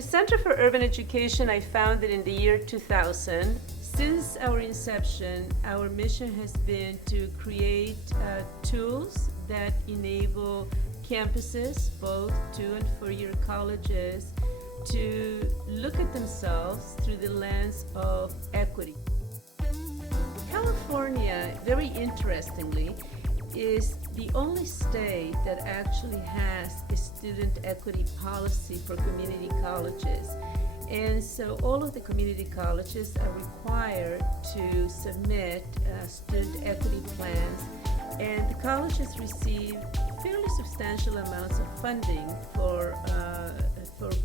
The Center for Urban Education I founded in the year 2000. Since our inception, our mission has been to create tools that enable campuses, both 2- and 4-year colleges, to look at themselves through the lens of equity. California, very interestingly, is the only state that actually has a student equity policy for community colleges. And so all of the community colleges are required to submit student equity plans, and the colleges receive fairly substantial amounts of funding for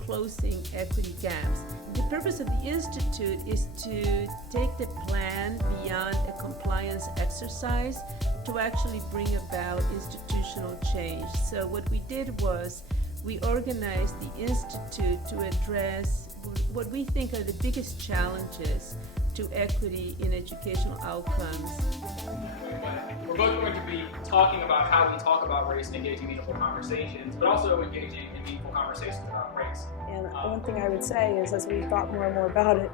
closing equity gaps. The purpose of the Institute is to take the plan beyond a compliance exercise to actually bring about institutional change. So what we did was we organized the Institute to address what we think are the biggest challenges to equity in educational outcomes. We're both going to be talking about how we talk about race and engaging meaningful conversations, but also engaging in meaningful conversations about race. And one thing I would say is, as we thought more and more about it,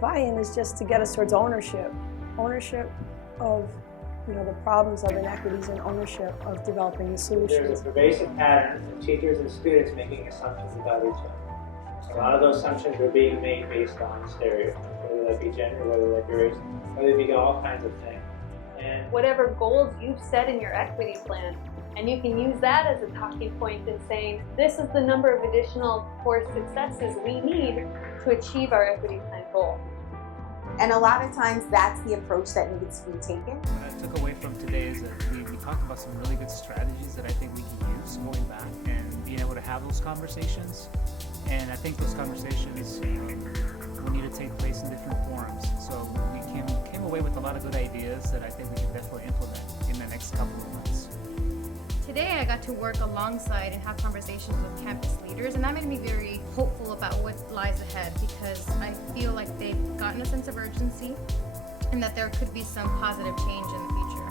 buy-in is just to get us towards ownership. Ownership of the problems of inequities, and ownership of developing the solutions. There's a pervasive pattern of teachers and students making assumptions about each other. A lot of those assumptions are being made based on stereotypes, whether that be gender, whether that be race, whether it be all kinds of things. And whatever goals you've set in your equity plan, and you can use that as a talking point in saying, this is the number of additional core successes we need to achieve our equity plan goal. And a lot of times that's the approach that needs to be taken. What I took away from today is that we talked about some really good strategies that I think we can use going back and being able to have those conversations. And I think those conversations will need to take place in different forums. So we came away with a lot of good ideas that I think we can definitely implement in the next couple of months. Today I got to work alongside and have conversations with campus leaders, and that made me very hopeful about what lies ahead, because I feel like they've gotten a sense of urgency and that there could be some positive change in the future.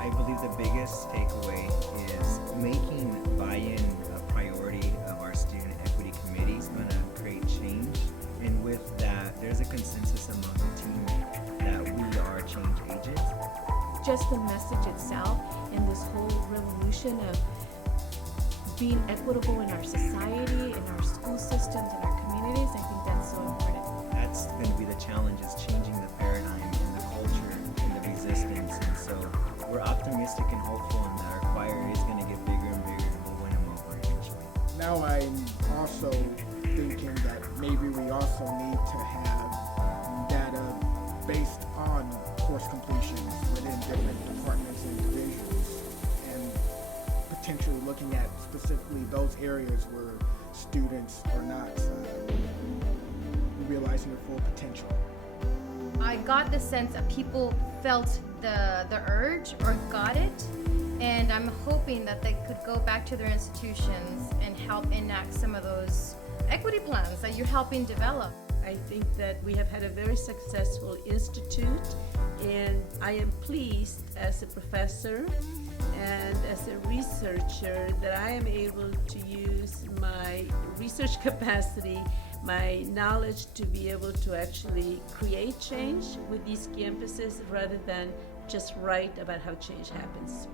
I believe the biggest takeaway is making buy-in a priority of our student equity committee is going to create change, and with that there's a consensus among the team that we are change agents. Just the message itself and this whole revolution of being equitable in our society, in our school systems, in our communities, I think that's so important. That's going to be the challenge, is changing the paradigm and the culture and the resistance. And so we're optimistic and hopeful, and that our choir is going to get bigger and bigger, and we'll win them over eventually. Now I'm also thinking that maybe we also need to have data based on course completion within different departments and divisions, and potentially looking at specifically those areas where students are not realizing their full potential. I got the sense that people felt the urge or got it, and I'm hoping that they could go back to their institutions and help enact some of those equity plans that you're helping develop. I think that we have had a very successful institute, and I am pleased as a professor and as a researcher that I am able to use my research capacity, my knowledge, to be able to actually create change with these campuses rather than just write about how change happens.